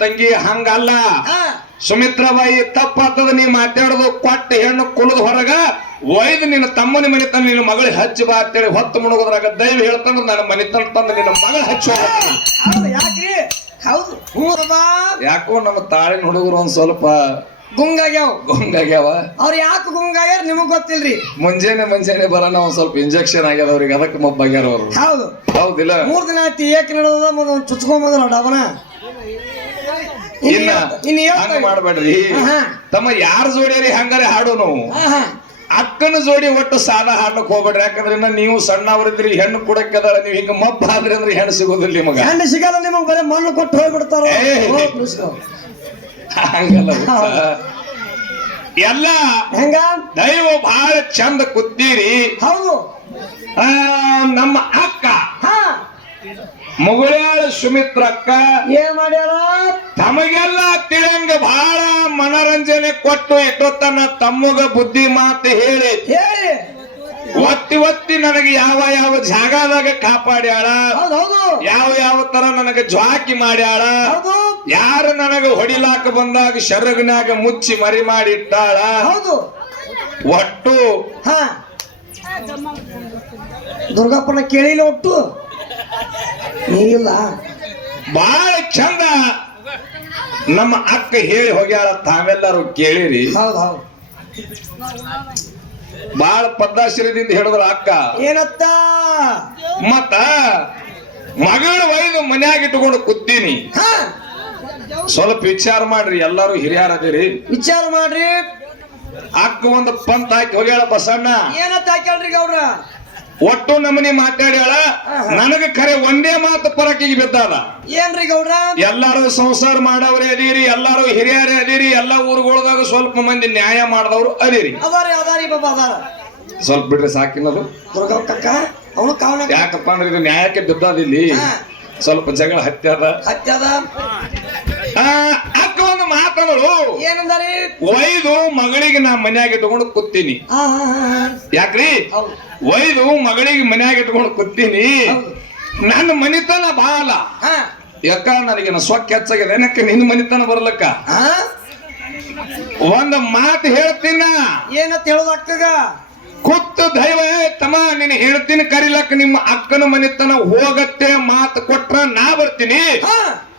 ತಂಗಿ ಹಂಗಲ್ಲ. ಸುಮಿತ್ರಾಬಾಯಿ ತಪ್ಪಾತದ ನೀ ಮಾತಾಡೋದು ಕೊಟ್ಟ ಹೆಣ್ಣು ಕುಲದ ಹೊರಗ ಒಯ್ದು ನಿನ್ನ ತಮ್ಮನ ಮನೆ ತಂದು ನಿನ್ನ ಮಗಳ ಹಚ್ಚಿ ಬಾ ಅಂತೇಳಿ ಹೊತ್ತು ಮುಣಗೋದ್ರಾಗ ದೈವ ಹೇಳ್ತಂದ್ರೆ ನನ್ನ ಮನೆ ತಂದು ತಂದು ನಿನ್ನ ಮಗಳ ಹಚ್ಚಿ ಬಾ ಯಾಕೋ ನಮ್ಮ ತಾಳಿನ ಹುಡುಗರು ಒಂದ್ ಸ್ವಲ್ಪ ಗುಂಗಾಗ್ಯಾವ. ಗುಂಗಾಗ್ಯಾವ. ಅವ್ರು ಯಾಕೆ ಗುಂಗಾಗ್ಯಾರ ನಿಮಗ್ ಗೊತ್ತಿಲ್ರಿ? ಮುಂಜಾನೆ ಮುಂಜಾನೆ ಬರೋಣ ಒಂದ್ ಸ್ವಲ್ಪ ಇಂಜೆಕ್ಷನ್ ಆಗ್ಯದ ಅವ್ರಿಗೆ ಅದಕ್ಕೆ ಮಬ್ಬಾಗ್ಯಾರ ಅವರು. ಹೌದು. ಹೌದಿಲ್ಲ? ಮೂರ್ ದಿನ ಆಯ್ತು ಏಕ್ ನಡೆದ ಚುಚ್ಕೊಂಬಂದ್ರ ಡಬನ ಇನ್ನ ಮಾಡ್ಬೇಡ್ರಿ. ತಮ್ಮ ಯಾರ ಜೋಡಿಯರಿ ಹಂಗಾರೆ ಹಾಡು ನಾವು? ಅಕ್ಕನ ಜೋಡಿ ಒಟ್ಟು ಸಾದಾ ಹಾಡ್ಲಕ್ ಹೋಗ್ಬೇಡ್ರಿ. ಯಾಕಂದ್ರೆ ನೀವು ಸಣ್ಣವ್ರಿದ್ರಿ ಹೆಣ್ಣು ಕುಡಕ್ಕದಾಳ ನೀವು ಹಿಂಗ ಮಬ್ಬ ಆದ್ರಿ ಅಂದ್ರೆ ಹೆಣ್ಣು ಸಿಗೋದಿಲ್ಲ ನಿಮಗ. ಹೆಣ್ಣು ಸಿಗಲ್ಲ ನಿಮಗ್ ಬರೀ ಮಣ್ಣು ಕೊಟ್ಟು ಹೋಗ್ಬಿಡ್ತಾರ. ಹಂಗಲ್ಲ ಎಲ್ಲ ಹೆಂಗ? ದೈವ ಬಹಳ ಚಂದ ಕುತ್ತೀರಿ ಹೌದು. ನಮ್ಮ ಅಕ್ಕ. ಹಾ ಮುಗುಳ್ಯಾಳ ಸುಮಿತ್ರಕ್ಕ ಏನ್ ಮಾಡ್ಯಾರ? ತಮಗೆಲ್ಲ ತಿಳಿಯಂಗ ಬಹಳ ಮನರಂಜನೆ ಕೊಟ್ಟು ಇಟ್ಟೊತ್ತನ ತಮ್ಮಗ ಬುದ್ಧಿ ಮಾತು ಹೇಳಿ. ಹೇಳಿ. ಒತ್ತಿ ಒತ್ತಿ ನನಗೆ ಯಾವ ಯಾವ ಜಾಗದಾಗ ಕಾಪಾಡ್ಯಾಳ? ಯಾವ ಯಾವ ತರ ನನಗೆ ಜ್ವಾಕಿ ಮಾಡ್ಯಾಳ? ಹೌದು. ಯಾರು ನನಗೆ ಹೊಡಿಲಾಕ ಬಂದಾಗ ಶರಗನಾಗ ಮುಚ್ಚಿ ಮರಿ ಮಾಡಿಟ್ಟಾಳ? ಹೌದು. ಒಟ್ಟು ದುರ್ಗಪ್ಪನ ಕೇಳಿಲ್ಲ ಒಟ್ಟು? ನೀವಿಲ್ಲ ಬಹಳ ಚಂದ ನಮ್ಮ ಅಕ್ಕ ಹೇಳಿ ಹೋಗ್ಯಾಳ ತಾವೆಲ್ಲರೂ ಕೇಳಿರಿ. ಹೌದು ಹೌದು. ಬಹಳ ಪದ್ಮಾಶ್ರೀದಿಂದ ಹೇಳಿದ್ರ ಅಕ್ಕ. ಏನತ್ತ? ಮತ್ತ ಮಗಳ ಒಯ್ದು ಮನ್ಯಾಗ ಇಟ್ಟುಕೊಂಡು ಕೂತೀನಿ. ಸ್ವಲ್ಪ ವಿಚಾರ ಮಾಡ್ರಿ ಎಲ್ಲಾರು ಹಿರಿಯರದಿರಿ ವಿಚಾರ ಮಾಡ್ರಿ. ಅಕ್ಕ ಒಂದು ಪಂತ್ ಹಾಕಿ ಹೋಗ್ಯಾಳ ಬಸಣ್ಣ. ಏನತ್ತ ಹಾಕ್ಯಾಳ್ರಿ ಗೌಡ್ರ? ಒಟ್ಟು ನಮನಿ ಮಾತಾಡ್ಯಾಳ ನನಗ ಖರೆ ಒಂದೇ ಮಾತು ಪರಕಿಗೆ ಬಿದ್ದಾದ. ಏನ್ರಿ ಗೌಡ್ರ? ಎಲ್ಲಾರು ಸಂಸಾರ ಮಾಡವ್ರೆ ಅದೀರಿ ಎಲ್ಲಾರು ಹಿರಿಯರೇ ಅದೀರಿ ಎಲ್ಲಾ ಊರುಗಳದಾಗ ಸ್ವಲ್ಪ ಮಂದಿ ನ್ಯಾಯ ಮಾಡಿದವರು ಅದೀರಿ. ಸ್ವಲ್ಪ ಬಿಡ್ರಿ ಸಾಕಿನದು. ಯಾಕಪ್ಪ ಅಂದ್ರೆ ಇದು ನ್ಯಾಯಕ್ಕೆ ಬಿದ್ದಾದಿಲ್ಲಿ. ಇಲ್ಲಿ ಸ್ವಲ್ಪ ಜಗಳ ಹತ್ಯದ. ಹತ್ಯದ? ಆ, ಏನಂದ್ರೆ? ಒಯ್ದು ಮಗಳಿಗೆ ನಾ ಮನ್ಯಾಗ ತಗೊಂಡು ಕೂತೀನಿ. ಯಾಕ್ರಿ? ಒಯ್ದು ಮಗಳಿಗೆ ಮನ್ಯಾಗ ಇಟ್ಕೊಂಡು ಕೂತೀನಿ. ನನ್ನ ಮನಿತನ ಬಾಲ ಹಾ. ಯಾಕ ನನಗೆ ಸೊಕ್ಕ ಹೆಚ್ಚಾಗಿದೆ. ಏನಕ್ಕೆ ನಿನ್ನ ಮನಿತನ ಬರ್ಲಕ್ಕ? ಒಂದ್ ಮಾತು ಹೇಳ್ತೀನ. ಏನಂತ ಹೇಳುದಾಗ್ತದ? ಕುತ್ತು ದೈವ ತಮ್ಮ ನೀನು ಹೇಳ್ತೀನಿ ಕರಿಲಕ್ಕ ನಿಮ್ಮ ಅಕ್ಕನ ಮನಿತನ ಹೋಗತ್ತೆ ಮಾತು ಕೊಟ್ರ ನಾ ಬರ್ತೀನಿ.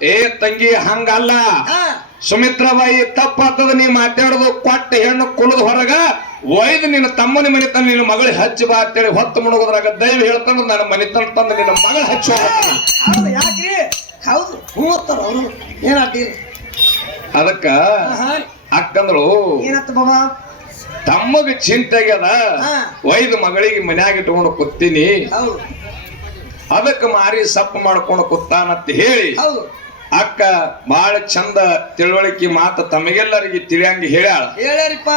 ಏ ತಂಗಿ ಹಂಗಲ್ಲ. ಸುಮಿತ್ರಬಾಯಿ ತಪ್ಪಾತದ ನೀ ಮಾತಾಡೋದು ಕೊಟ್ಟ ಹೆಣ್ಣು ಕುಲದ ಹೊರಗ ಒಯ್ದು ನಿನ್ನ ತಮ್ಮನ ಮನೆತನ ನಿನ್ನ ಮಗಳ ಹಚ್ಚಿ ಬಾ ಅಂತೇಳಿ ಹೊತ್ತು ಮುಣಗೋದ್ರಾಗ ದೈವ ಹೇಳ್ತಂದ್ರೆ ನನ್ನ ಮನೆತನ ತಂದು ನಿನ್ನ ಮಗಳ ಹಚ್ಚಿ. ಹೌದು ಯಾಕ್ರಿ? ಹೌದು ಮೂವತ್ತಾರ ಅವರು. ಏನಾಟಿ ಅದಕ್ಕ ಅಕ್ಕಂದ್ರು ಏನತ್ತ ಬಾಬಾ? ತಮ್ಮಗ ಚಿಂತೆಗದ. ಒಯ್ದು ಮಗಳಿಗೆ ಮನ್ಯಾಗ ಇಟ್ಕೊಂಡು ಕೂತೀನಿ. ಹೌದು. ಅದಕ್ಕೆ ಮಾರಿ ಸಪ್ಪು ಮಾಡ್ಕೊಂಡು ಕೂತಾನಂತ ಹೇಳಿ ಹೌದು. ಅಕ್ಕ ಬಹಳ ಚಂದ ತಿಳುವಳಿಕೆ ಮಾತು ತಮಗೆಲ್ಲರಿಗೆ ತಿಳಿಯಂಗೆ ಹೇಳ್ಯಾಳ. ಹೇಳ್ಯಾರಿಪ್ಪ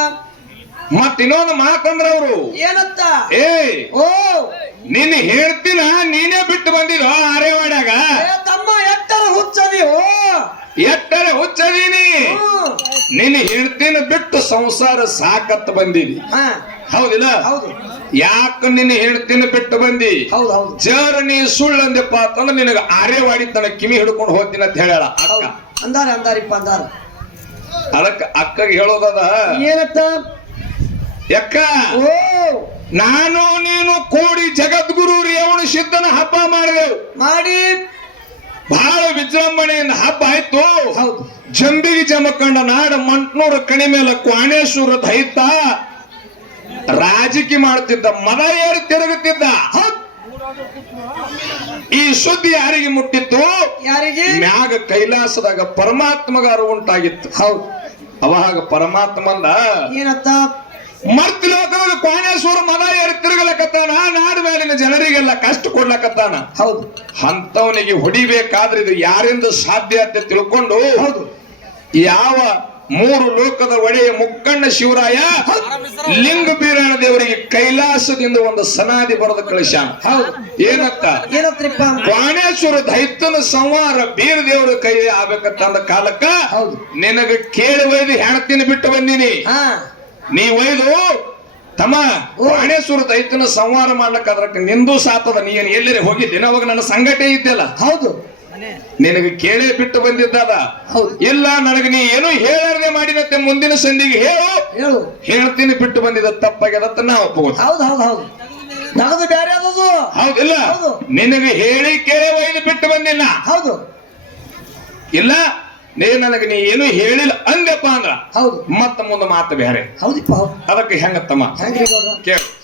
ಮತ್ ಇನ್ನೊಂದು ಮಾತಂದ್ರ ಅವರು. ಏನತ್ತ? ಏ ಓ. ನಿನ್ನ ಹೇಳ್ತೀನ ನೀನೇ ಬಿಟ್ಟು ಬಂದಿರೋ ಆರೇವಾಡ್ಯಾಗ ತಮ್ಮ ಎತ್ತರ ಹುಚ್ಚದಿ ಓ ಎಟ್ಟರೆ ಹುಚ್ಚದೀನಿ ನಿನ್? ಹೇಳ್ತೀನಿ ಬಿಟ್ಟು ಸಂಸಾರ ಸಾಕತ್ ಬಂದಿದಿ. ಹಾ. ಹೌದಿಲ್ಲ? ಹೌದು. ಯಾಕ ನಿನ್ನ ಹೆಂಡತಿನ ಬಿಟ್ಟು ಬಂದಿ? ಹೌದು ಹೌದು. ಜರ ನೀ ಸುಳ್ಳು ಅಂದೆಪ್ಪ ಅಂತಂದ್ರೆ ನಿನಗ ಆರೇವಾಡಿ ತನ ಕಿಮಿ ಹಿಡ್ಕೊಂಡು ಹೋಗ್ತೀನಿ ಅಂತ ಹೇಳ ಅಕ್ಕ. ಅಂದಾರ ಅಂದಾರಿಪ್ಪ ಅಂದಾರ. ಅದಕ್ಕ ಅಕ್ಕಗೆ ಹೇಳೋದದ? ಏನತ್ತ? ಯಕ್ಕ ಓ! ನಾನು ನೀನು ಕೂಡಿ ಜಗದ್ಗುರು ರೇವಣ ಸಿದ್ಧನ ಹಬ್ಬ ಮಾಡಿದೆವು. ಮಾಡಿ. ಬಹಳ ವಿಜೃಂಭಣೆಯಿಂದ ಹಬ್ಬ ಆಯ್ತು. ಹೌದು. ಜಂಬಿಗೆ ಜಮಕಂಡ ನಾಡ ಮಂಟ್ನೂರ ಕಣಿ ಮೇಲೆ ಕ್ವಾಣೇಶ್ವರ ದೈತ ರಾಜಕೀಯ ಮಾಡುತ್ತಿದ್ದ ಮದ ಏರಿ ತಿರುಗುತ್ತಿದ್ದ. ಈ ಸುದ್ದಿ ಯಾರಿಗೆ ಮುಟ್ಟಿತ್ತು? ಯಾರಿಗೆ? ಮ್ಯಾಗ ಕೈಲಾಸದಾಗ ಪರಮಾತ್ಮಗ ಅರಿವು ಉಂಟಾಗಿತ್ತು. ಹೌದು. ಅವಾಗ ಪರಮಾತ್ಮಂದ ಏನತ್ತ ಮರ್ತ್ ಲೋಕದಾಗ ಕ್ವಾಣೇಶ್ವರ ಮದ ಏರಿ ತಿರುಗಲಕತ್ತಾನ ನಾಡು ಮೇಲಿನ ಜನರಿಗೆಲ್ಲ ಕಷ್ಟ ಕೊಡ್ಲಕತ್ತಾನ. ಹೌದು. ಅಂತವನಿಗೆ ಹೊಡಿಬೇಕಾದ್ರೆ ಇದು ಯಾರಿಂದ ಸಾಧ್ಯ ಅಂತ ತಿಳ್ಕೊಂಡು ಹೌದು. ಯಾವ ಮೂರು ಲೋಕದ ಒಡೆಯ ಮುಕ್ಕಣ್ಣ ಶಿವರಾಯ ಲಿಂಗ ಬೀರಣ ದೇವರಿಗೆ ಕೈಲಾಸದಿಂದ ಒಂದು ಸನಾದಿ ಬರೆದು ಕಳಿಸ್ಯಾನ. ಹೌದು. ಏನತ್ತ? ಪ್ರಾಣೇಶ್ವರ ದೈತನ ಸಂವಾರ ಬೀರ ದೇವರ ಕೈ ಆಗ್ಬೇಕಂತ ಕಾಲಕ್ಕ ಹೌದು. ನಿನಗ ಕೇಳಿ ಒಯ್ದು ಹೆಣತಿನ ಬಿಟ್ಟು ಬಂದಿನಿ. ಹಾ. ನೀ ಒಯ್ದು ತಮ್ಮ ಪ್ರಾಣೇಶ್ವರ ದೈತ್ಯನ ಸಂವಾರ ಮಾಡ್ಲಕ್ಕ ಅದ್ರಕ್ಕೆ ನಿಂದು ಸಾತದ. ನೀನು ಎಲ್ಲೇ ಹೋಗಿದ್ದೀನಿ ಅವಾಗ ನನ್ನ ಸಂಗಟೆ ಇದ್ದಲ್ಲ. ಹೌದು. ನಿನಗೆ ಕೇಳೇ ಬಿಟ್ಟು ಬಂದಿದ್ದಾದ? ಇಲ್ಲ ನನಗೆ ನೀ ಏನು ಹೇಳಾರದೆ ಮಾಡಿದಂತೆ ಮುಂದಿನ ಸಂಧಿಗೆ ಹೇಳು. ಹೇಳು. ಹೇಳ್ತೀನಿ ಬಿಟ್ಟು ಬಂದಿದ್ದ ತಪ್ಪಾಗ್ಯದತ್ತ ನಾ ಒಪ್ಪಬಹುದು ಹೌದು ಹೌದು ಹೌದು. ನಗದು ಬೇರೆ ಅದದು ಹೌದಿಲ್ಲ ಹೌದು. ನಿನಗೆ ಹೇಳಿ ಕೇಳಿ ಒಯ್ದು ಬಿಟ್ಟು ಬಂದಿಲ್ಲ. ಹೌದು. ಇಲ್ಲ ನೀ ನನಗೆ ನೀ ಏನು ಹೇಳಿಲ್ಲ ಅಂದಪ್ಪ ಅಂದ್ರ. ಹೌದು. ಮತ್ತ ಮುಂದೆ ಮಾತು ಬೇರೆ. ಹೌದಿಪ್ಪ ಹೌದು. ಅದಕ್ಕೆ ಹೆಂಗತ್ತಮ್ಮ? ಕೇಳು.